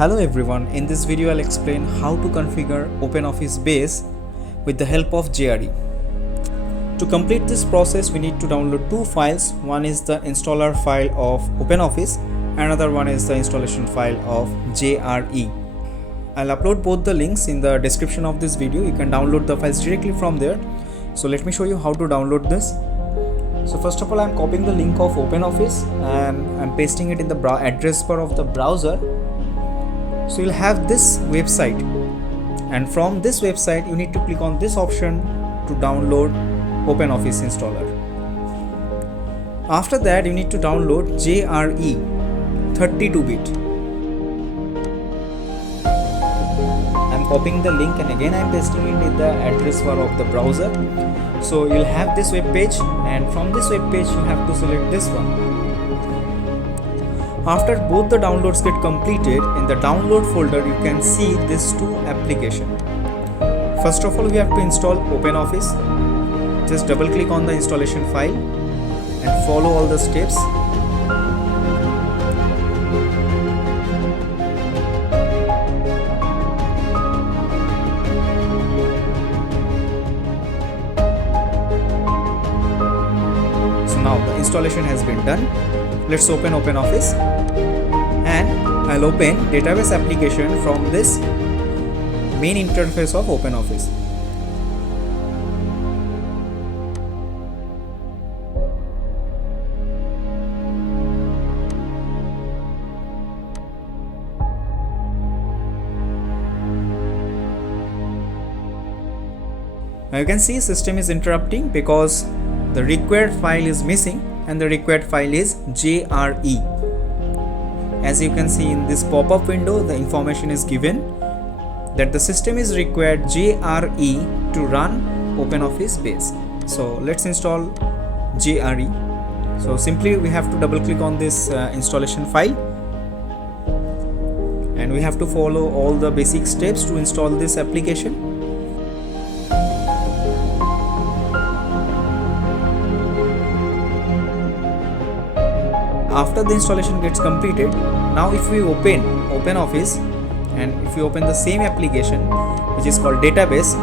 Hello everyone, in this video I'll explain how to configure OpenOffice Base with the help of JRE. To complete this process we need to download two files. One is the installer file of OpenOffice, another one is the installation file of JRE. I'll upload both the links in the description of this video. You can download the files directly from there. So let me show you how to download this. So first of all, I'm copying the link of OpenOffice and I'm pasting it in the address bar of the browser. So you'll have this website, and from this website you need to click on this option to download OpenOffice installer. After that you need to download JRE 32-bit. I'm copying the link and again I'm pasting it in the address bar of the browser. So you'll have this web page, and from this web page you have to select this one. After both the downloads get completed, in the download folder you can see these two applications. First of all, we have to install OpenOffice. Just double click on the installation file and follow all the steps. So now the installation has been done. Let's open OpenOffice, and I'll open database application from this main interface of OpenOffice. Now you can see system is interrupting because the required file is missing, and the required file is JRE. As you can see in this pop-up window, the information is given that the system is required JRE to run OpenOffice Base. So let's install JRE. So simply we have to double click on this installation file, and we have to follow all the basic steps to install this application. After the installation gets completed, now if we open OpenOffice and if we open the same application which is called database,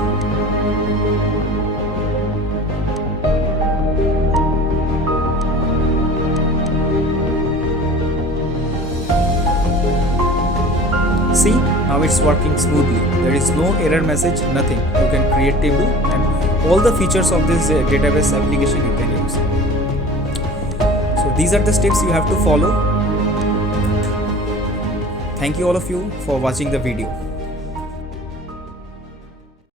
see, now it's working smoothly. There is no error message, nothing. You can create table and all the features of this database application you can use. These are the steps you have to follow. Thank you all of you for watching the video.